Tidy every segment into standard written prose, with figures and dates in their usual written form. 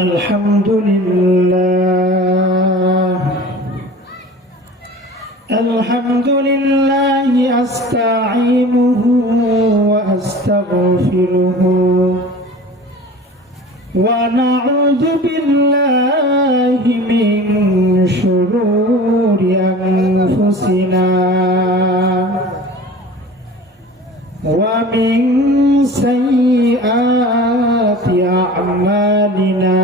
الحمد لله أستعينه وأستغفره ونعوذ بالله من شرور أنفسنا ومن سيئات أعمالنا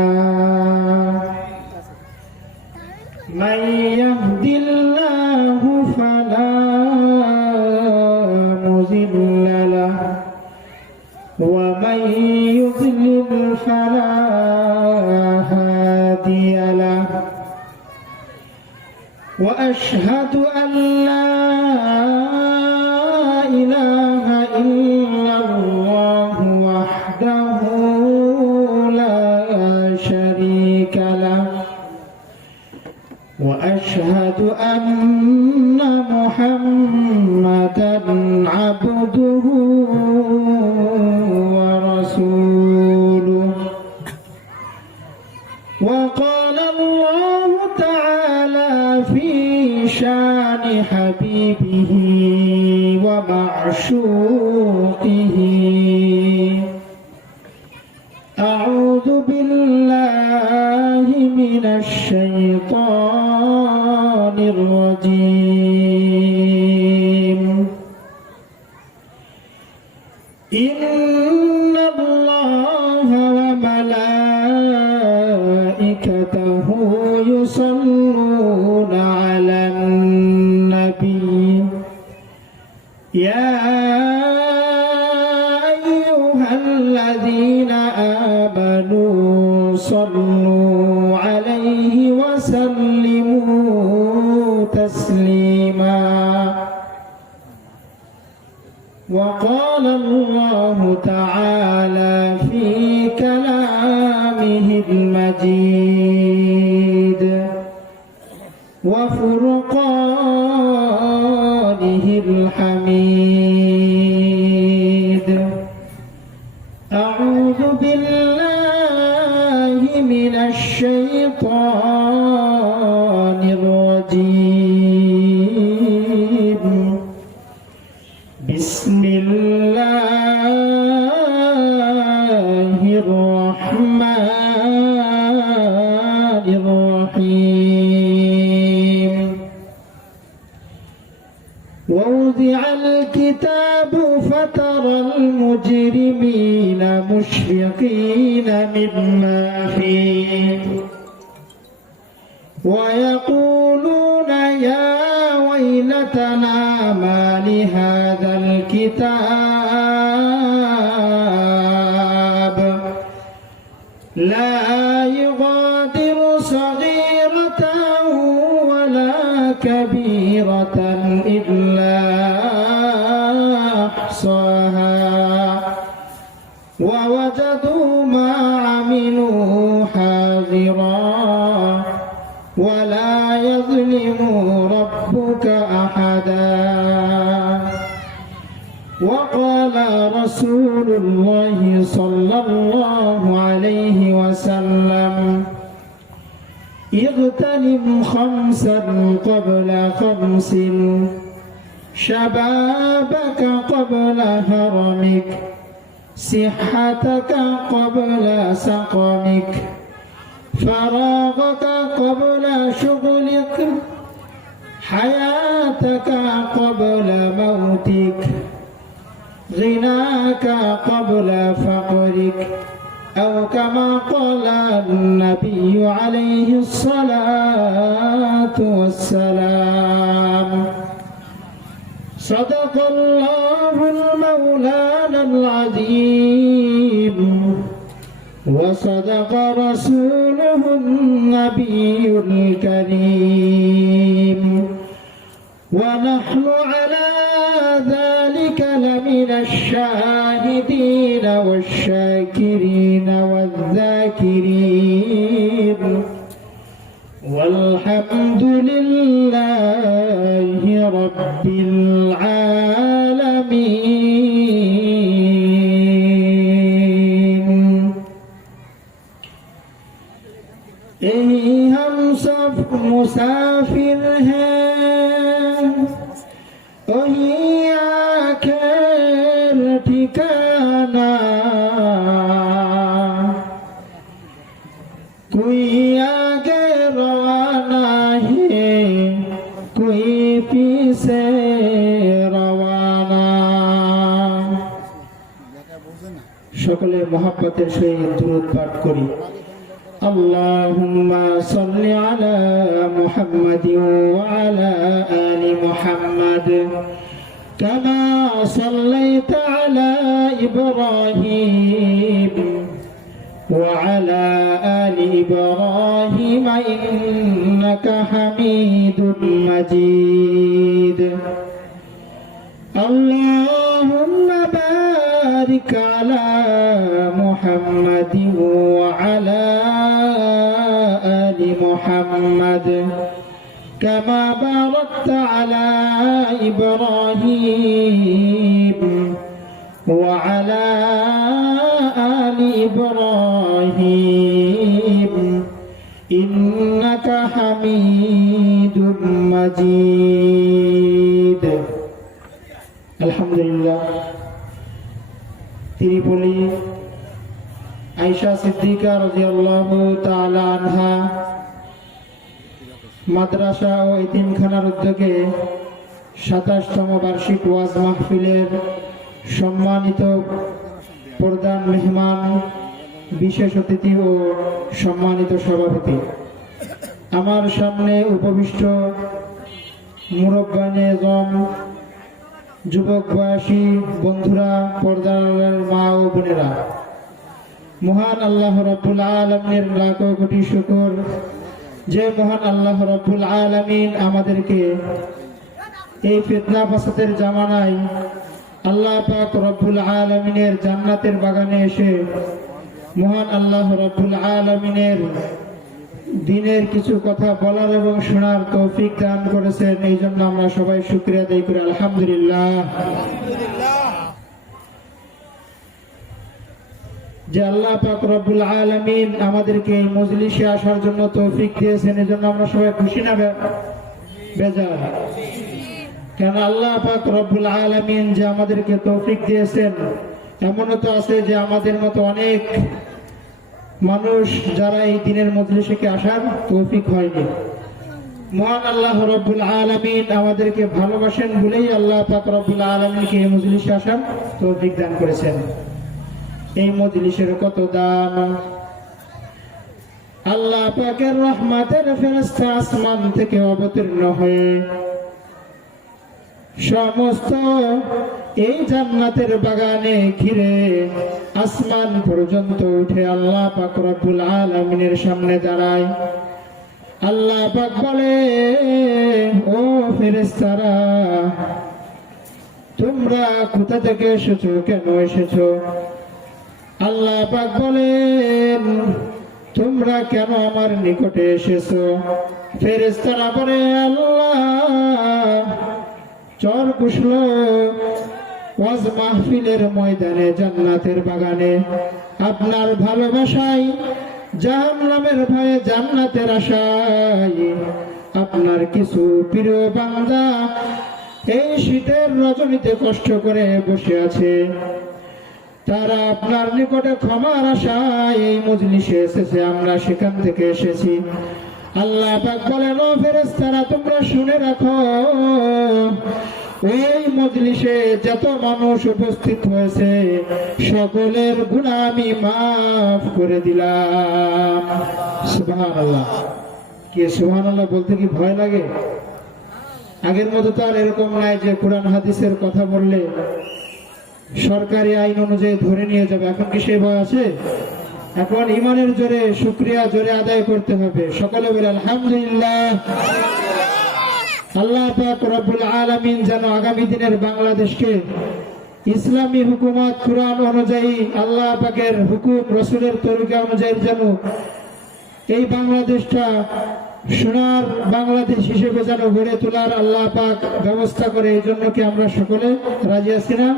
من يهد الله فلا مضل له ومن يضلل فلا هادي له وأشهد أن لا إله إلا الله وحده لا شريك له وأشهد أن محمدًا عبده ورسوله وقال الله تعالى في شان حبيبه ومعشوقه أعوذ بالله من الشيطان الرجيم إن الله وملائكته يصلون على النبي يا أيها الذين آمنوا صلوا عليه وسلموا تسليما وقال الله تعالى في كلامه المجيد وفرقانه الحميد أعوذ بالله من الشيطان الرجيم بسم الله الرحمن الرحيم ووضع الكتاب فترى المجرمين مشفقين مما فيه ويقولون يا ويلتنا ما لهذا الكتاب لا يغادر صغيرة ولا كبيرة إلا أحصاها ووجدوا ما عملوا حاضرا ولا يظلم ربك أحدا وقال رسول الله صلى الله عليه وسلم اغتنم خمسا قبل خمس شبابك قبل هرمك صحتك قبل سقمك فراغك قبل شغلك حياتك قبل موتك غناك قبل فقرك أو كما قال النبي عليه الصلاة والسلام صدق الله المولانا العظيم وصدق رسوله النبي الكريم ونحن على ذلك لمن الشاهدين والشاكرين والذاكرين والحمد لله رب العالمين यही हम सब मुसाफिर हैं, वही आखिर ठिकाना। कोई आगे रवाना है, कोई पीछे रवाना। সকলে মহব্বতের সহিত দুরূদ পাঠ করি। اللهم صل على محمد وعلى آل محمد كما صليت على إبراهيم وعلى آل إبراهيم إنك حميد مجيد. اللهم بارك على محمد وعلى آل محمد كما باركت على إبراهيم وعلى آل إبراهيم إنك حميد مجيد. আলহামদুলিল্লাহ। ত্রিপলি আয়েশা সিদ্দিকা রাদিয়াল্লাহু তাআলা আনহা মাদ্রাসা ও এতিমখানার উদ্যোগে ২৭তম বার্ষিক ওয়াজ মাহফিলের সম্মানিত প্রধান মেহমান, বিশেষ অতিথি ও সম্মানিত সভাপতি, আমার সামনে উপবিষ্ট মুরব্বানে জম, যুবক বয়সী বন্ধুরা, পর্দার মা ও বোনেরা, মহান আল্লাহ রাব্বুল আলামিনের লাখো কোটি শুকর যে মহান আল্লাহ রাব্বুল আলামিন আমাদেরকে এই ফিতনা ফাসাদের জামানায় আল্লাহ পাক রব্বুল আলামিনের জান্নাতের বাগানে এসে মহান আল্লাহ রব্বুল আলামিনের দিনের কিছু কথা বলার এবং শোনার তৌফিক দান করেছেন। এই জন্য আমরা সবাই শুকরিয়া আদায় করি আলহামদুলিল্লাহ। যে আল্লাহ পাক রব্বুল আলামিন আমাদেরকে এই মজলিসে আসার জন্য তৌফিক দিয়েছেন, এই জন্য আমরা সবাই খুশি না বেজার? কেন আল্লাহ পাক রব্বুল আলামিন যে আমাদেরকে তৌফিক দিয়েছেন, এমনও তো আছে যে আমাদের মতো অনেক মানুষ যারা এই দিনের মজলিসে আসার তৌফিক হয়নি। মহান আল্লাহ রব্বুল আলামিন আমাদেরকে ভালোবাসেন বলেই আল্লাহ পাক রব্বুল আলামিনকে এই মজলিসে আসার তৌফিক দান করেছেন। এই মজলিসের কত দাম! আল্লাহ পাকের রহমতের ফেরেশতা আসমান থেকে অবতীর্ণ হয়ে সমস্ত এই জান্নাতের বাগানে ঘিরে আসমান পর্যন্ত উঠে আল্লাহ পাক রব্বুল আলামিনের সামনে দাঁড়ায়। আল্লাহ পাক বলে, ও ফেরেশতারা, তোমরা কোথা থেকে এসেছো, কেন এসেছো? আল্লাহ পাক বলেন, তোমরা কেন আমার নিকটে এসেছো? ফেরেশতারা বলে, আল্লাহ চর কুশল ওয়াজ মাহফিলের ময়দানে জান্নাতের বাগানে আপনার ভালোবাসায়, জাহান্নামের ভয়ে জান্নাতের আশায় আপনার কিছু প্রিয় বান্দা এই শীতের রজনীতে কষ্ট করে বসে আছে। তারা আপনার নিকটে ক্ষমার আশায় এই মজলিসে এসেছে, আমরা সেখান থেকে এসেছি। আল্লাহ পাক বলেন, ও ফেরেশতারা, তোমরা শুনে রাখো, এই মজলিসে যত মানুষ উপস্থিত হয়েছে সকলের গুনাহ আমি মাফ করে দিলাম। সুবহানাল্লাহ। কি সুবহানাল্লাহ বলতে কি ভয় লাগে? আগের মতো তো আর এরকম নাই যে কোরআন হাদিসের কথা বললে সরকারি আইন অনুযায়ী ধরে নিয়ে যাবে। এখন কি সেই ভয় আছে? এখন ইমানের জোরে শুকরিয়া জোরে আদায় করতে হবে। সকলে বলে আলহামদুলিল্লাহ। আল্লাহ পাক রব্বুল আলামিন যেন আগামী দিনের বাংলাদেশকে ইসলামী হুকুমত কুরআন অনুযায়ী, আল্লাহ পাকের হুকুম রাসূলের তরিকা অনুযায়ী যেন এই বাংলাদেশটা সোনার বাংলাদেশ হিসেবে যেন গড়ে তোলার আল্লাহ পাক ব্যবস্থা করে। এই জন্য কি আমরা সকলে রাজি আছি না?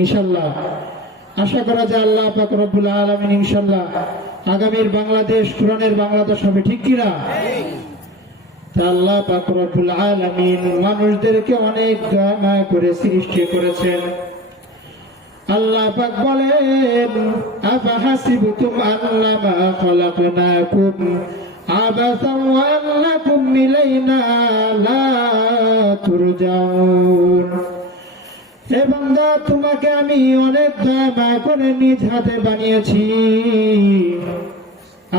ইনশাআল্লাহ। আশা করা যায় আল্লাহ পাক রব্বুল আলামিন ইনশাআল্লাহ আগামীর বাংলাদেশ কোরআনের বাংলাদেশ হবে, ঠিক কিনা? আল্লাহ পাক রব্বুল আলামিন মানুষদেরকে অনেক দয়া করে সৃষ্টি করেছেন। আল্লাহ পাক বলেন, আফাহাসিবতুম আন্নামা খালাকনাকুম আবাসান ওয়া আন্নাকুম ইলাইনা লা তুরজাউন। হে বান্দা, তোমাকে আমি অনেক দয়া করে নিজ হাতে বানিয়েছি।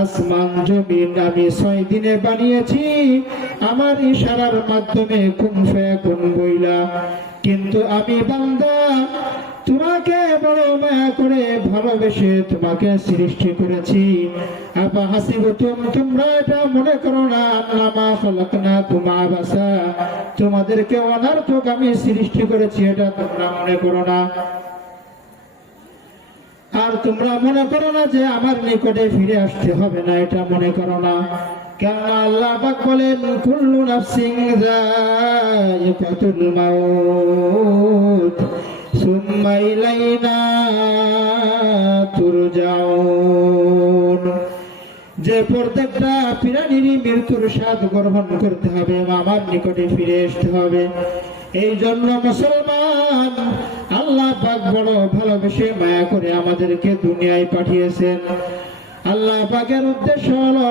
আসমান জমিন আমি 6 দিনে বানিয়েছি আমার ইশারার মাধ্যমে, কুন ফায়াকুন বইলা। কিন্তু আমি বান্দা তোমাকে বড় মায়া করে ভালোবেসে তোমাকে সৃষ্টি করেছি। আপা হাসিবতুম, তোমরা এটা মনে করো না, আন্নামা খালাকনাকুম আবাসা, তোমাদেরকে অনার্থক আমি সৃষ্টি করেছি, এটা তোমরা মনে করো না। আর তোমরা মনে করো না যে আমার নিকটে ফিরে আসতে হবে না, এটা মনে করো না। কেননা আল্লাহ পাক বলেন, কুল্লু নাফসিন যায়িকাতুল মাউত সুম্মা ইলাইনা তুরজাউন। যে প্রত্যেকটা প্রাণীরই মৃত্যুর স্বাদ গ্রহণ করতে হবে, আমার নিকটে ফিরে আসতে হবে। এই জন্য মুসলমান, আল্লাহ পাক বড় ভালোবেসে মায়া করে আমাদেরকে দুনিয়ায় পাঠিয়েছেন। আল্লাহ পাকের উদ্দেশ্য হলো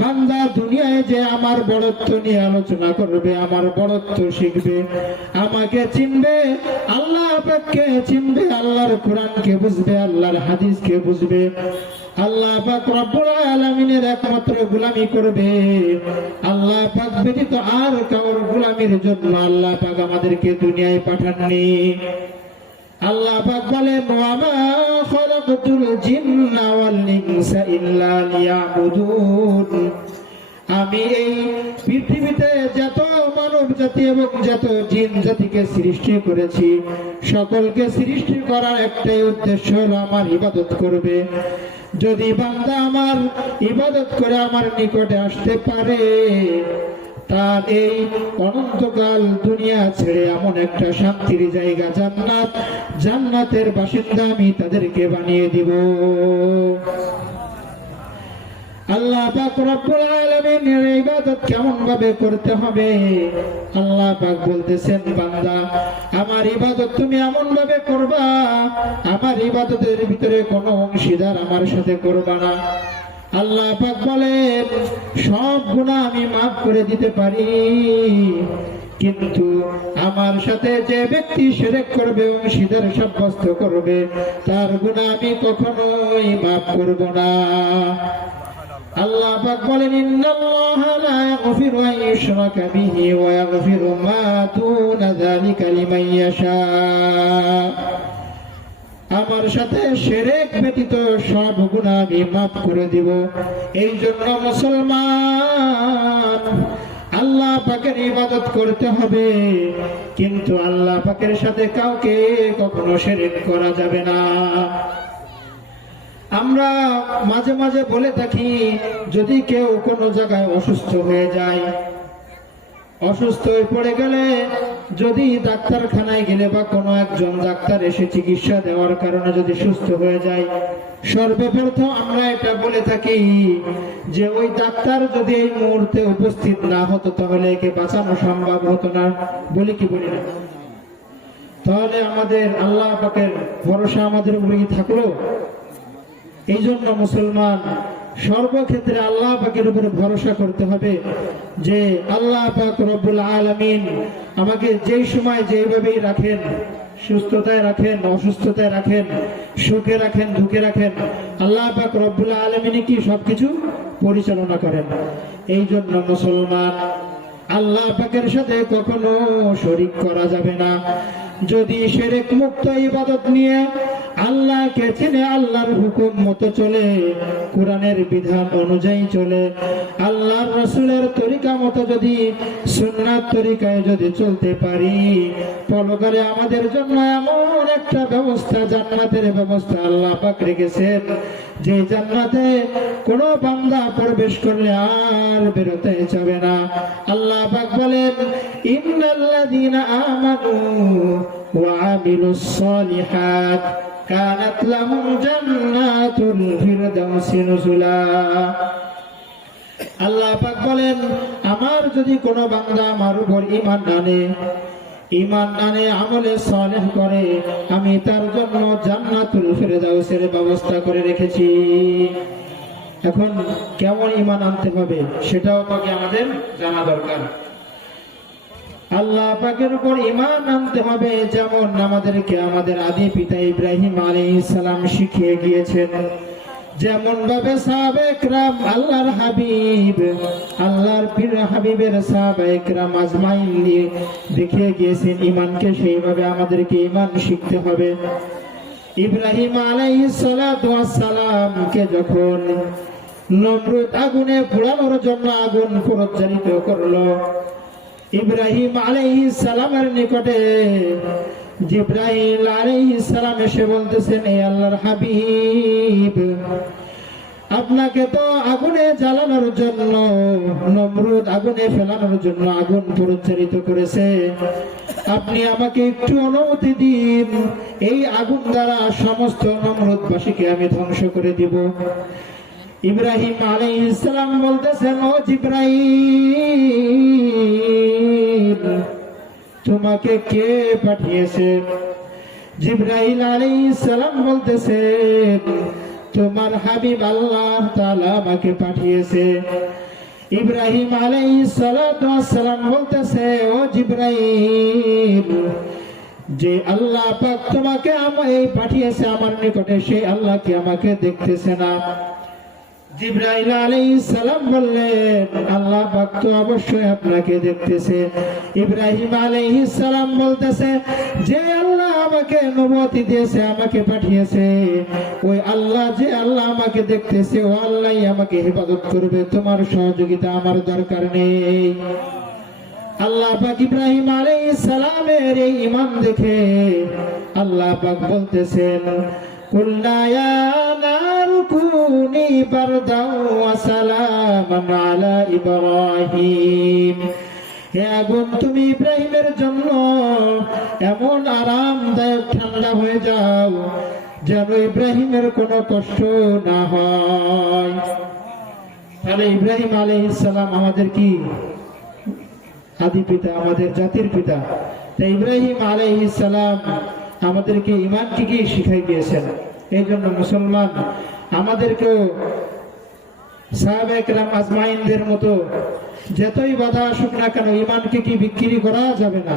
বান্দা দুনিয়ায় যে আমার বড়ত্ব নিয়ে আলোচনা করবে, আমার বড়ত্ব শিখবে, আমাকে চিনবে, আল্লাহ পাককে চিনবে, আল্লাহর কোরআনকে বুঝবে, আল্লাহর হাদিসকে বুঝবে, আল্লাহ পাক রব্বুল আলামিনের একমাত্র গোলামি করবে। আল্লাহ পাক ব্যতীত আর কারোর গোলামির জন্য আল্লাহ পাক আমাদেরকে দুনিয়ায় পাঠাননি। আল্লাহ পাক বলেন, ওয়া মা খালাকতুল জিন্না ওয়াল ইনসা ইল্লা লিয়াবুদুন। আমি এই পৃথিবীতে যত মানব জাতি এবং যত জিন জাতিকে সৃষ্টি করেছি, সকলকে সৃষ্টি করার একটাই উদ্দেশ্য হলো আমার ইবাদত করবে। যদি বান্দা আমার ইবাদত করে আমার নিকটে আসতে পারে, তার এই অনন্তকাল দুনিয়া ছেড়ে এমন একটা শান্তির জায়গা জান্নাত, জান্নাতের বাসিন্দা আমি তাদেরকে বানিয়ে দিব। আল্লাহ পাক রব্বুল আলামিনের ইবাদত কেমন ভাবে করতে হবে? আল্লাহ পাক বলতেছেন, বান্দা আমার ইবাদত তুমি এমন ভাবে করবা, আমার ইবাদতের ভিতরে কোনো অংশীদার আমার সাথে করবা না। আল্লাহ পাক বলেন, সব গুনাহ আমি মাফ করে দিতে পারি, কিন্তু আমার সাথে যে ব্যক্তি শিরক করবে, অংশীদার সাব্যস্ত করবে, তার গুনাহ আমি কখনোই মাফ করব না। আল্লাহ পাক বলেন, ইন্নাল্লাহা লা ইয়াগফিরু আন ইউশরাকা বিহি ওয়া ইয়াগফিরু মা দুনা যালিকা লিমান ইয়াশা। আমার সাথে শিরক ব্যতীত সব গুনাহ আমি মাফ করে দিব। এই জন্য মুসলমান, আল্লাহ পাকের ইবাদত করতে হবে, কিন্তু আল্লাহ পাকের সাথে কাউকে কখনো শিরক করা যাবে না। আমরা মাঝে মাঝে বলে থাকি, যদি কেউ কোনো জায়গায় অসুস্থ হয়ে যায়, অসুস্থ হয়ে পড়ে গেলে, যদি ডাক্তারখানায় গেলে বা কোনো একজন ডাক্তার এসে চিকিৎসা দেওয়ার কারণে যদি সুস্থ হয়ে যায়, সর্বপ্রথম আমরা এটা বলে থাকি যে ওই ডাক্তার যদি এই মুহূর্তে উপস্থিত না হতো তাহলে একে বাঁচানো সম্ভব হতো না। বলি কি বলি না? তাহলে আমাদের আল্লাহ পাকের ভরসা আমাদের উপরে কি থাকলো? এই জন্য মুসলমান সর্বক্ষেত্রে আল্লাহ পাকের উপরে ভরসা করতে হবে যে আল্লাহ পাক রব্বুল আলামিন আমাকে যেই সময় যেভাবেই রাখেন, সুস্থতায় রাখেন, অসুস্থতায় রাখেন, সুখে রাখেন, দুঃখে রাখেন, আল্লাহ পাক রব্বুল আলামিন কি সবকিছু পরিচালনা করেন। এই জন্য মুসলমান, আল্লাহ পাকের সাথে কখনো শরীক করা যাবে না। যদি শিরক মুক্ত ইবাদত নিয়ে আল্লাহকে চিনে, আল্লাহর হুকুম মতো চলে, কোরআনের বিধান অনুযায়ী চলে, আল্লাহর রাসূলের তরিকা মতো যদি সুন্নাত তরিকায় যদি চলতে পারি, পরকালে আমাদের জন্য এমন একটা ব্যবস্থা, জান্নাতের ব্যবস্থা আল্লাহ পাক রেখেছেন, যে জান্নাতে কোনো বান্দা প্রবেশ করলে আর বেরোতে যাবে না। আল্লাহ পাক বলেন, ইন্নাল্লাযীনা আমানু ওয়া আমিলুস সালিহাত কানাত লাহুম জান্নাতুল ফিরদাউসি নুজুলা। আল্লাহ পাক বলেন, আমার যদি কোনো বান্দা আমার উপর ঈমান আনে আমলে সালেহ করে, আমি তার জন্য জান্নাতুল ফিরদাউসের ব্যবস্থা করে রেখেছি। এখন কেমন ঈমান আনতে হবে সেটাও তাকে আমাদের জানা দরকার। আল্লাহ পাকের উপর ঈমান আনতে হবে যেমন আমাদেরকে আমাদের আদি পিতা ইব্রাহিম আলাইহিস সালাম শিখিয়ে গিয়েছেন, যেমন ভাবে সাহাবায়ে কেরাম আল্লাহর হাবিবের সাহাবায়ে কেরাম আজমাইন দেখিয়ে গিয়েছেন ঈমানকে, সেইভাবে আমাদেরকে ঈমান শিখতে হবে। ইব্রাহিম আলাইহিস সালাতু ওয়াস সালামকে যখন নমরুদ আগুনে পোড়ানোর জন্য আগুন প্রজ্বলিত করলো, ইব্রাহিম আলাইহিস সালামের নিকটে জিবরাইল আলাইহিস সালাম এসে বলতেছেন, হে আল্লাহর হাবিব, আপনাকে তো আগুনে জ্বালানোর জন্য, নমরুদ আগুনে ফেলানোর জন্য আগুন প্রজ্বলিত করেছে, আপনি আমাকে একটু অনুমতি দিন, এই আগুন দ্বারা সমস্ত নমরুদবাসীকে আমি ধ্বংস করে দিব। ইব্রাহিম আলাইহিস সালাম বলতেছেন, ও জিবরাইল, তোমাকে কে পাঠিয়েছে? জিবরাইল আলাইহিস সালাম বলতেছেন, তোমার হাবিব আল্লাহ তাআলা আমাকে পাঠিয়েছে। ইব্রাহিম আলাইহিস সালাতু ওয়াস সালাম বলতেছে, ও জিবরাইল, যে আল্লাহ পাক তোমাকে আমায় পাঠিয়েছে আমার নিকটে, সেই আল্লাহ কি আমাকে দেখতেছে না? জিবরাইল আলাইহিস সালাম বললেন, আল্লাহ পাক তো অবশ্যই আপনাকে দেখতেছে। ইব্রাহিম আলাইহিস সালাম বলতেছে, যে আল্লাহ আমাকে নবুয়ত দিয়েছে, আমাকে পাঠিয়েছে, ওই আল্লাহ, যে আল্লাহ আমাকে দেখতেছে, ও আল্লাহই আমাকে হেফাজত করবে, তোমার সহযোগিতা আমার দরকার নেই। আল্লাহ পাক ইব্রাহিম আলাইহিস সালামের এই ঈমান দেখে আল্লাহ পাক বলতেছেন, কুল্লা ইয়া নারু কুনি বারদাও ওয়া সালামান আলা ইব্রাহিম, হে আগুন তুমি ইব্রাহিমের জন্য এমন আরামদায়ক ঠান্ডা হয়ে যাও যেন ইব্রাহিমের কোনো কষ্ট না হয়। তাহলে ইব্রাহিম আলাইহিস সালাম আমাদের কি আদি পিতা, আমাদের জাতির পিতা। তাই ইব্রাহিম আলাইহিস সালাম আমাদেরকে ঈমানকে কি শিখাই দিয়েছেন। এই জন্য মুসলমান আমাদেরকেও সাহাবায়ে কেরাম আজমাইনদের মতো যতই বাধা আসুক না কেন, ঈমানকে কি বিক্রি করা যাবে না।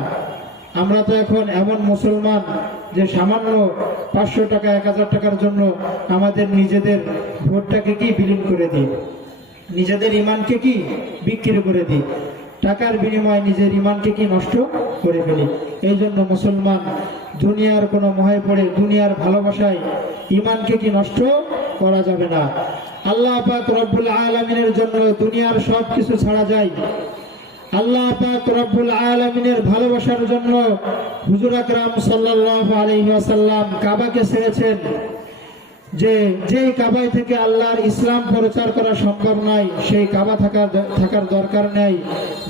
আমরা তো এখন এমন মুসলমান যে সামান্য 500 টাকা 1000 টাকার জন্য আমাদের নিজেদের ভোটটাকে কি বিলীন করে দিই, নিজেদের ঈমানকে কি বিক্রি করে দিই, টাকার বিনিময়ে নিজের ঈমানকে কি নষ্ট করে ফেলি। এই জন্য মুসলমান দুনিয়ার কোনো মোহে পড়ে, দুনিয়ার ভালোবাসায় ঈমানকে কি নষ্ট করা যাবে না। আল্লাহ পাক রব্বুল আলামিনের জন্য দুনিয়ার সব কিছু ছাড়া যায়। আল্লাহ পাক রব্বুল আলামিনের ভালোবাসার জন্য হুজুর আকরাম সাল্লাল্লাহু আলাইহি ওয়াসাল্লাম কাবাকে ছেড়েছেন। যেই কাবায় থেকে আল্লাহর ইসলাম প্রচার করা সম্ভব নয়, সেই কাবা থাকার দরকার নেই।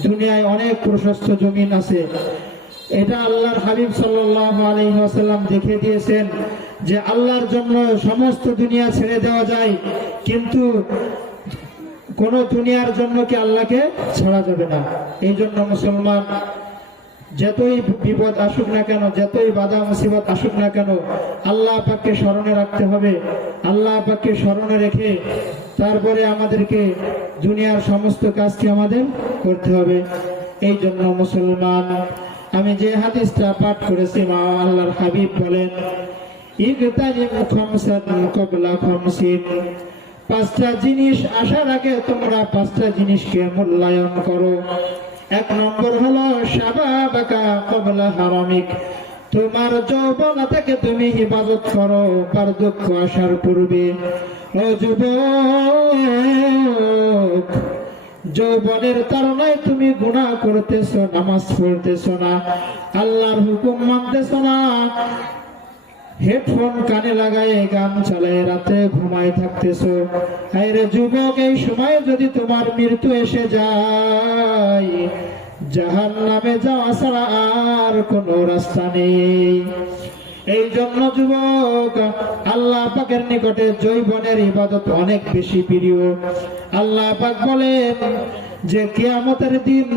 দুনিয়ায় অনেক প্রশস্ত জমিন আছে। এটা আল্লাহর হাবিব সাল্লাল্লাহু আলাইহি ওয়াসাল্লাম দেখিয়ে দিয়েছেন যে আল্লাহর জন্য সমস্ত দুনিয়া ছেড়ে দেওয়া যায়, কিন্তু কোন দুনিয়ার জন্য কি আল্লাহকে ছাড়া যাবে না। এই জন্য মুসলমান যতই বিপদ আসুক না কেন, যতই বাধা মুসিবত আসুক না কেন, আল্লাহ পাককে স্মরণে রাখতে হবে। আল্লাহ পাককে স্মরণে রেখে তারপরে আমাদেরকে দুনিয়ার সমস্ত কাজকে আমাদের করতে হবে। এই জন্য মুসলমান, আমি যে হাদিসটা পাঠ করেছি, মা আল্লাহর হাবিব বলেন, ইগতানিম খামসাতান ক্বাবলা খামসিন, 5টা জিনিস আসার আগে তোমরা 5টা জিনিসকে মূল্যায়ন করো। 1 নম্বর হলো শাবাবাকা ক্বাবলা হারামিক, তোমার যৌবনা থেকে তুমি হিফাজত করো বার্ধক্য আসার পূর্বে। ও যুবক, যৌবনের তাড়নায় তুমি গুনাহ করতেছো, নামাজ পড়তেছো না, আল্লাহর হুকুম মানতেছো না, হেডফোন কানে লাগায় গান চালায় রাতে ঘুমায় থাকতেছো। আরে যুবক, এই সময় যদি তোমার মৃত্যু এসে যায়, জাহান্নামে যাওয়া ছাড়া আর কোনো রাস্তা নেই। এই জন্য যুবক, আল্লাহ পাকের নিকটে যৌবনের ইবাদত অনেক বেশি প্রিয়। আল্লাহ পাক বলেন যে কিয়ামতের দিন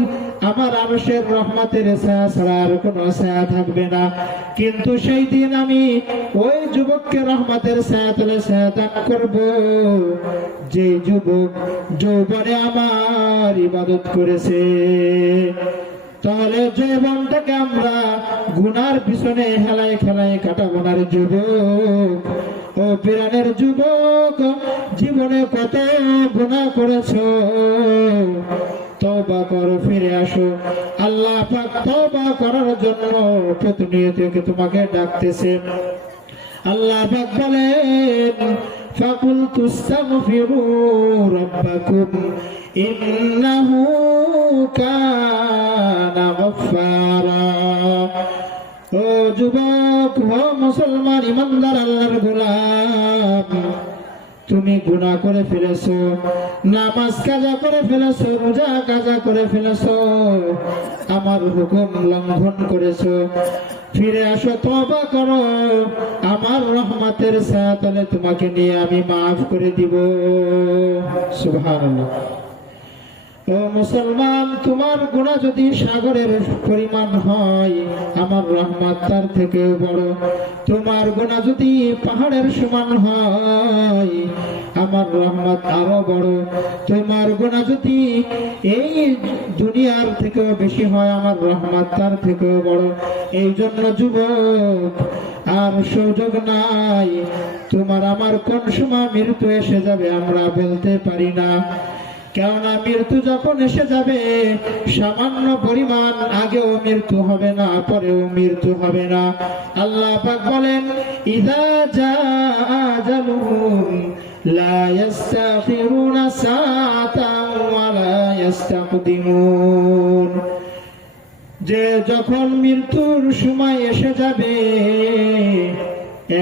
আমার আরশের রহমতের ছায়া ছাড়া আর কোনো ছায়া থাকবে না, কিন্তু সেই দিন আমি ওই যুবককে রহমতের ছায়া তলে ছায়া দান করব যে যুবক যৌবনে আমার ইবাদত করেছে। তাহলে যৌবনটাকে আমরা গুনার পিছনে হেলায় খেলায় কাটাবো না রে যুবক। ও প্রাণের যুবক, জীবনে কত গুনাহ করেছো, তওবা করো, ফিরে আসো। আল্লাহ পাক তওবা করার জন্য প্রতিনিয়ত তোমাকে ডাকতেছেন। আল্লাহ পাক বলেন ফাকুলতু আস্তাগফিরু রাব্বাকুম ইন্নাহু কানা গফফারা। ও যুবক, ও মুসলমান ইমানদার আল্লাহর গোলাম, তুমি গুনাহ করে ফেলেছো, নামাজ কাজা করে ফেলেছো, রোজা কাজা করে ফেলেছো, আমার হুকুম লঙ্ঘন করেছো। ফিরে আসো, তওবা করো, আমার রহমতের ছায়া তলে তোমাকে নিয়ে আমি মাফ করে দিব। সুবহানাল্লাহ। ও মুসলমান, তোমার গুনাহ যদি সাগরের পরিমাণ হয়, আমার রহমত তার থেকেও বড়। তোমার গুনাহ যদি পাহাড়ের সমান হয়, আমার রহমত আরো বড়। তোমার গুনাহ যদি এই দুনিয়ার থেকেও বেশি হয়, আমার রহমত তার থেকেও বড়। এই জন্য যুবক, আর সুযোগ নাই। তোমার আমার কোন সময় মৃত্যু এসে যাবে আমরা বলতে পারি না, কেননা মৃত্যু যখন এসে যাবে, সামান্য পরিমাণ আগেও মৃত্যু হবে না, পরেও মৃত্যু হবে না। আল্লাহ পাক বলেন ইযা জাআ আজালুহুম লা ইস্তাখিরুনা সাআতান ওয়া লা ইস্তাকদিমুন। যে যখন মৃত্যুর সময় এসে যাবে,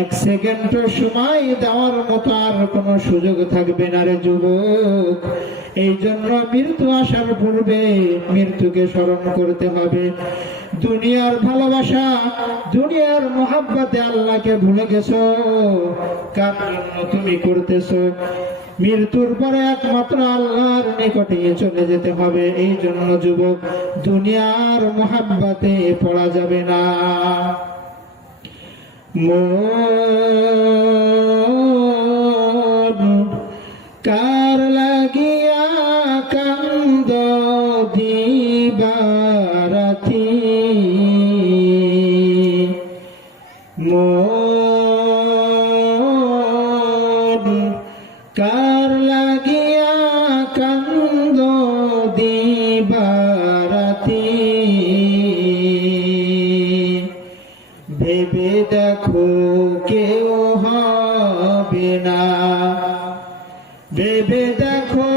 এক সেকেন্ড সময় দেওয়ার মতো আর কোনো সুযোগ থাকবে না রে যুবক। এই জন্য মৃত্যু আসার পূর্বে মৃত্যুকে স্মরণ করতে হবে। দুনিয়ার ভালোবাসা, দুনিয়ার মোহাব্বতে আল্লাহকে ভুলে গেছো, কার জন্য তুমি করতেছো? মৃত্যুর পরে একমাত্র আল্লাহর নিকটে চলে যেতে হবে। এই জন্য যুবক, দুনিয়ার মোহাব্বতে পড়া যাবে না। মন কার লাগিয়া কান্দ দিবারাতি, মন কার লাগিয়া কান্দ দিবারাতি, ভেবে দেখো কেউ হবে না, ভেবে দেখো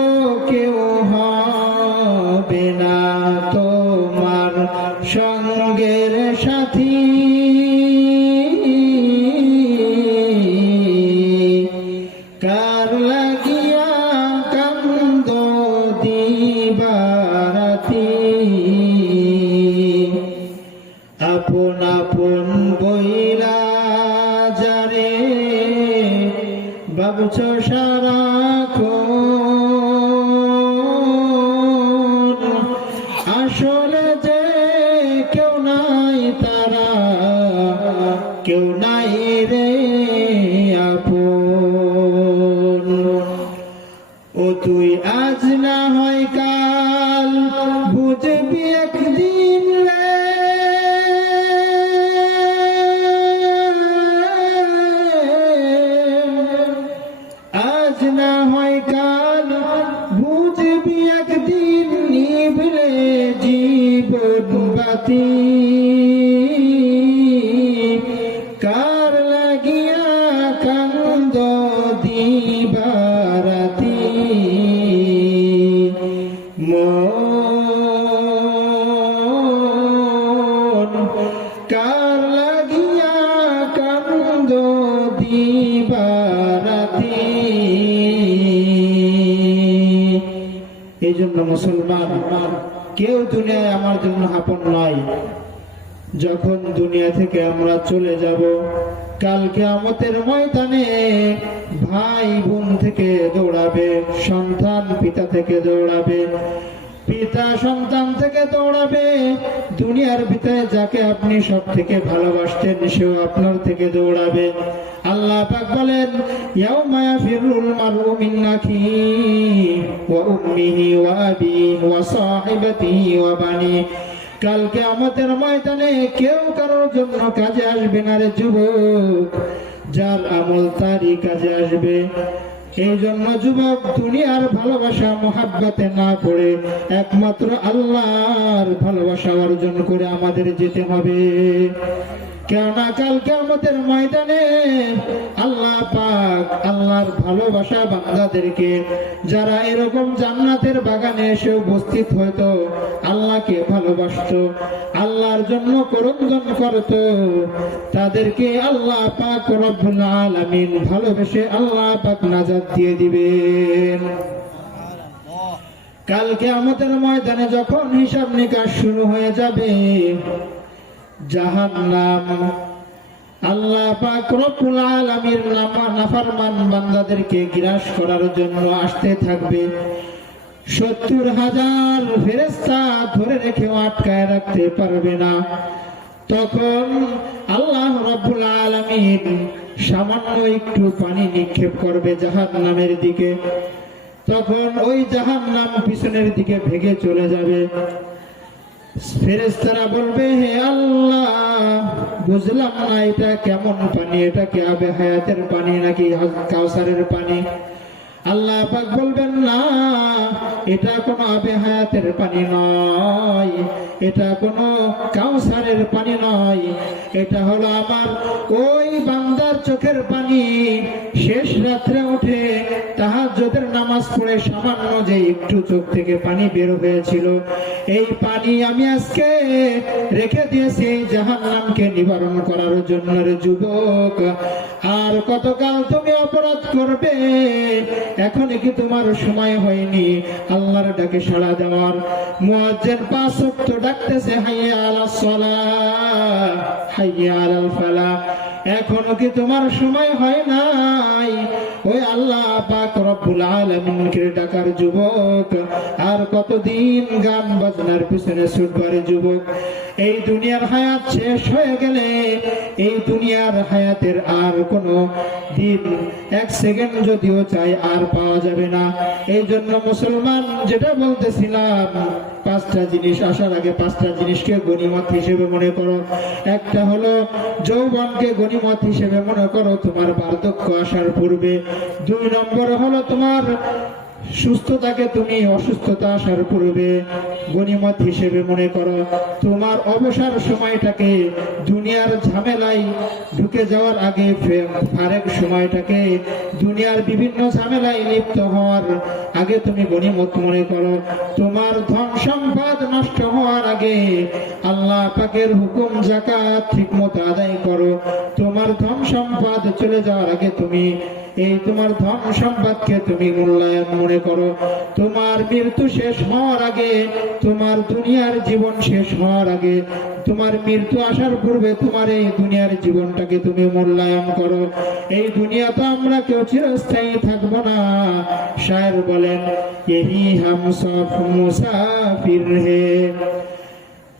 কেউ হবে না তোমার সঙ্গের সাথী। কার লাগিয়া কান্দ দিবারাতি, আপন আপন বইলা যারে ভাবছ সারাক্ষণ, আসলে যে কেউ নাই তারা, কেউ নাই রে আপন। ও তুই আজ না হয় কাল বুঝবি একদিন রে, আজ না হয় কাল বুঝবি একদিন, নিভলে জীবন বাতি। কার লাগিয়া কান্দ দিবারাতি, মন কার লাগিয়া কান্দ দিবারাতি। এই জন্য মুসলমান, কেউ দুনিয়ায় আমার জন্য আপন নয়। যখন দুনিয়া থেকে আমরা চলে যাব, কাল কিয়ামতের ময়দানে ভাই বোন থেকে দৌড়াবে, সন্তান পিতা থেকে দৌড়াবে, পিতা সন্তান থেকে দৌড়াবে, দুনিয়ার ভিতরে যাকে আপনি সব থেকে ভালোবাসতেন সেও আপনার থেকে দৌড়াবে। আল্লাহ পাক বলেন, ইয়াউমা ইয়াফিরুল মারউ মিন আখিহি ওয়া উম্মিহি ওয়া আবিহি ওয়া সাহিবাতিহি ওয়া বানিহি। কাল কিয়ামতের ময়দানে কেউ কারোর জন্য কাজে আসবে না রে যুবক, যার আমল তারই কাজে আসবে। এই জন্য যুবক, দুনিয়ার ভালোবাসা মহাব্বতে না পড়ে একমাত্র আল্লাহর ভালোবাসা অর্জন করে আমাদের যেতে হবে। কেননা কাল কিয়ামতের ময়দানে আল্লাহ পাক আল্লাহর ভালোবাসা বান্দাদেরকে, যারা এরকম জান্নাতের বাগানে এসে উপস্থিত হতো, আল্লাহকে ভালোবাসতো, আল্লাহর জন্য করঞ্জন করত, তাদেরকে আল্লাহ পাক রব্বুল আলামিন ভালোবেসে আল্লাহ পাক নাজাত দিয়ে দিবেন। কাল কিয়ামতের ময়দানে যখন হিসাব নিকাশ শুরু হয়ে যাবে, জাহান্নাম আল্লাহ পাক রব্বুল আলামিন নাফরমান বান্দাদেরকে গ্রাস করার জন্য আসতে থাকবে। 70,000 ফেরেশতা ধরে রেখেও আটকায় রাখতে পারবে না। তখন আল্লাহ রব্বুল আলামিন সামান্য একটু পানি নিক্ষেপ করবে জাহান্নামের দিকে, তখন ওই জাহান্নাম পিছনের দিকে ভেগে চলে যাবে। ফেরেশতারা বলবে, হে আল্লাহ, বুঝলাম না এটা কেমন পানি, এটা কি আবে হায়াতের পানি নাকি কাউসারের পানি? আল্লাহ পাক বলবেন, না, এটা কোনো আবে হায়াতের পানি নয়, এটা কোনো কাউসারের পানি নয়, এটা হলো আমার ওই বান্দার চোখের পানি। শেষ রাত্রে উঠে তাহাজ্জুদের নামাজ পড়ে সামান্য যে একটু চোখ থেকে পানি বের হয়েছিল, এই পানি আমি আজকে রেখে দিয়েছি এই জাহান্নামকে নিবারণ করার জন্য। রে যুবক, আর কতকাল তুমি অপরাধ করবে? এখন কি তোমার সময় হয়নি আল্লাহর ডাকে সাড়া দেওয়ার? মুয়াজ্জিন 5 ওয়াক্ত ডাকতেছে, হাইয়া আলাস সালাহ, হাইয়া আলাল ফালাহ। এখনো কি তোমার সময় হয় নাই ওই আল্লাহ পাক রব্বুল আলামিনকে ডাকার যুবক? আর কতদিন গান বাজনার পিছনে ছুটবারে যুবক? এই দুনিয়ার হায়াত শেষ হয়ে গেলে এই দুনিয়ার হায়াতের আর কোনো দিন, 1 সেকেন্ড যদিও চাই আর পাওয়া যাবে না। এই জন্য মুসলমান, যেটা বলতেছিলাম, 5টা জিনিস আসার আগে 5টা জিনিসকে গনিমত হিসেবে মনে করো। একটা হলো যৌবনকে গনিমত হিসেবে মনে করো তোমার বার্ধক্য আসার পূর্বে। 2 নম্বর হলো তোমার সুস্থতাকে তুমি অসুস্থতা আসার পূর্বে গনিমত হিসেবে মনে করো। তোমার অবসর সময়টাকে দুনিয়ার ঝামেলায় ঢুকে যাওয়ার আগে, ফারেক সময়টাকে দুনিয়ার বিভিন্ন ঝামেলায় লিপ্ত হওয়ার আগে তুমি গনিমত মনে করো। তোমার ধন সম্পদ নষ্ট হওয়ার আগে আল্লাহ পাকের হুকুম যাকাত ঠিকমতো আদায় করো। তোমার ধন সম্পদ চলে যাওয়ার আগে তুমি এই তোমার ধন সম্পদকে তুমি মূল্যায়ন মনে করো। তোমার মৃত্যু শেষ হওয়ার আগে, তোমার দুনিয়ার জীবন শেষ হওয়ার আগে, তোমার মৃত্যু আসার পূর্বে তোমার এই দুনিয়ার জীবনটাকে তুমি মূল্যায়ন করো। এই দুনিয়া তো আমরা কেউ চিরস্থায়ী থাকবো না। শায়ের বলেন, यही हम सब मुसाफिर है,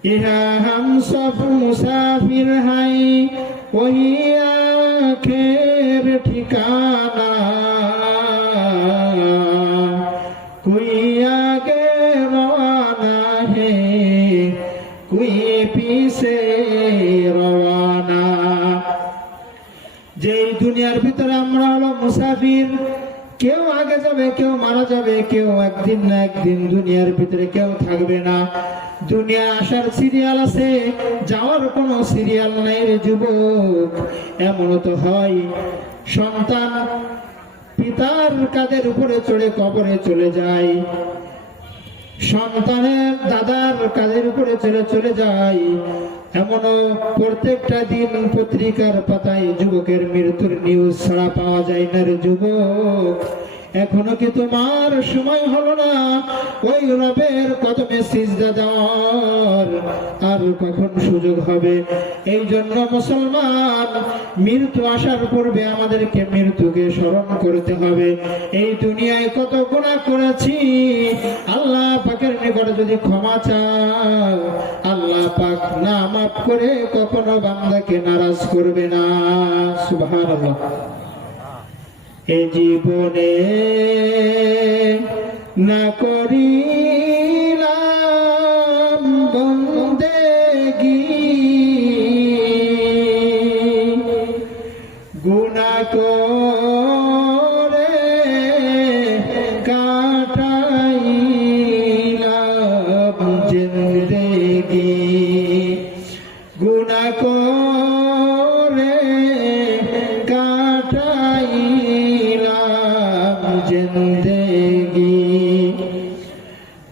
इहा हम सब मुसाफिर हैं, वही आखिर ठिकाना, कोई आगे रवाना है, कोई पीछे रवाना। যে দুনিয়ার ভিতরে আমরা হলো মুসাফির, কেউ আগে যাবে, কেউ মারা যাবে, কেউ একদিন না একদিন দুনিয়ার ভিতরে কেউ থাকবে না। দুনিয়া আসার সিরিয়াল আছে, যাওয়ার কোনো সিরিয়াল নাই রে যুবক। এমনও তো হয় সন্তান পিতার কাঁধের উপরে চড়ে কবরে চলে যায়, সন্তানের দাদার কাঁধের উপরে চলে যায়। এমনও প্রত্যেকটা দিন পত্রিকার পাতায় যুবকের মৃত্যুর নিউজ ছাড়া পাওয়া যায় না রে যুবক। এখনো কি তোমার সময় হলো না ওই রবের কদমে সিজদা দেওয়ার? আর কখন সুযোগ হবে? এই জন্য মুসলমান, মৃত্যু আসার পূর্বে আমাদেরকে মৃত্যুকে স্মরণ করতে হবে। এই দুনিয়ায় কত গুনাহ করেছি, আল্লাহ পাকের নিকট যদি ক্ষমা চাও, আল্লাহ পাক না মাফ করে কখনো বান্দাকে নারাজ করবে না। সুবহানাল্লাহ। এই জীবনে না করিলাম বন্দেগী, গুনাহ করে কাটাইলাম জিন্দেগী, গুনাহ করে কাটাইলাম জিন্দেগী।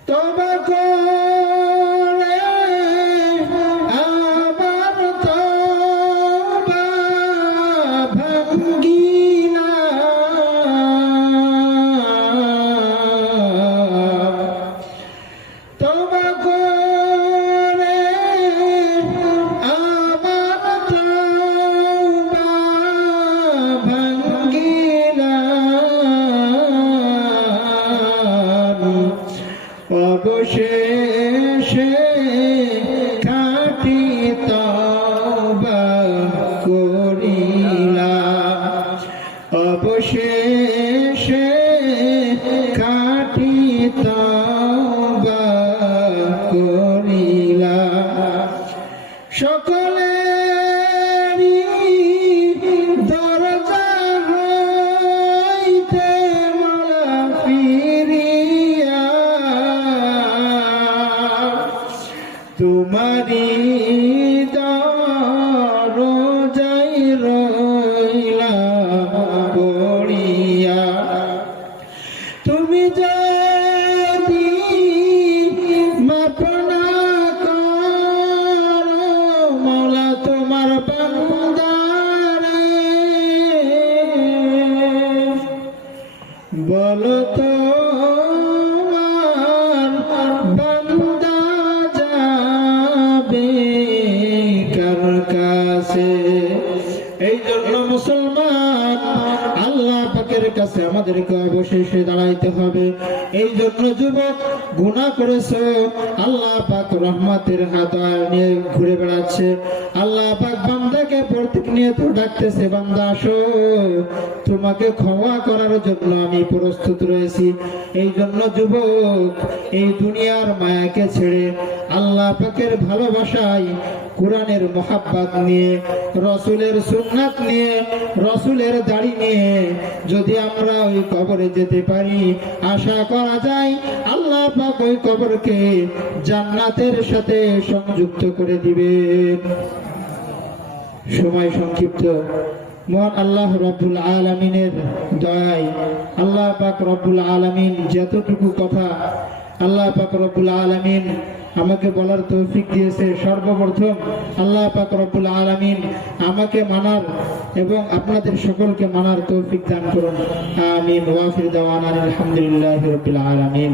তওবা করে আবার তওবা ভাঙ্গিলাম, তওবা করে আবার তওবা ভাঙ্গিলাম, অবশেষে খাঁটি তওবা করিলাম, অবশেষে খাঁটি তওবা করিলাম। সকলেরই দরজা হইতে মালা ফিরিয়া তোমারি দরজায় রইলাম পড়িয়া। তুমি যদি মাফ না করো মাওলা তোমার বান্দারে, বলো তোমার বান্দা যাবে কার কাছে? এই জন্য মুসলমান, আল্লাহ পাকের কাছে আমাদেরকে অবশেষে দাঁড়াইতে হবে। এই জন্য যুবক, গুনাহ করেছো, আল্লাহ পাক রহমতের হাত নিয়ে ঘুরে বেড়াচ্ছে। আল্লাহ পাক বান্দাকে প্রতিনিয়ত ডাকতেছে, বান্দা আসো, তোমাকে ক্ষমা করার জন্য আমি প্রস্তুত রয়েছি। এই জন্য যুবক, এই দুনিয়ার মায়াকে ছেড়ে আল্লাহ পাকের ভালোবাসায়, কোরআনের মহাব্বত নিয়ে, রসুলের সুন্নাত নিয়ে, রসুলের দাড়ি নিয়ে যদি আমরা ওই কবরে যেতে পারি, আশা করা যায় আল্লাহ পাক ওই কবরকে জান্নাতের সাথে সংযুক্ত করে দিবেন। সময় সংক্ষিপ্ত, মহান আল্লাহ রব্বুল আলামিনের দয়ায় আল্লাহ পাক রব্বুল আলামিন যতটুকু কথা আল্লাহ পাক রব্বুল আলামিন আমাকে বলার তৌফিক দিয়েছে, সর্বপ্রথম আল্লাহ পাক রব্বুল আলামিন আমাকে মানার এবং আপনাদের সকলকে মানার তৌফিক দান করুন। আমিন। ওয়া আখির দাওয়ানা আলহামদুলিল্লাহি রাব্বিল আলামিন।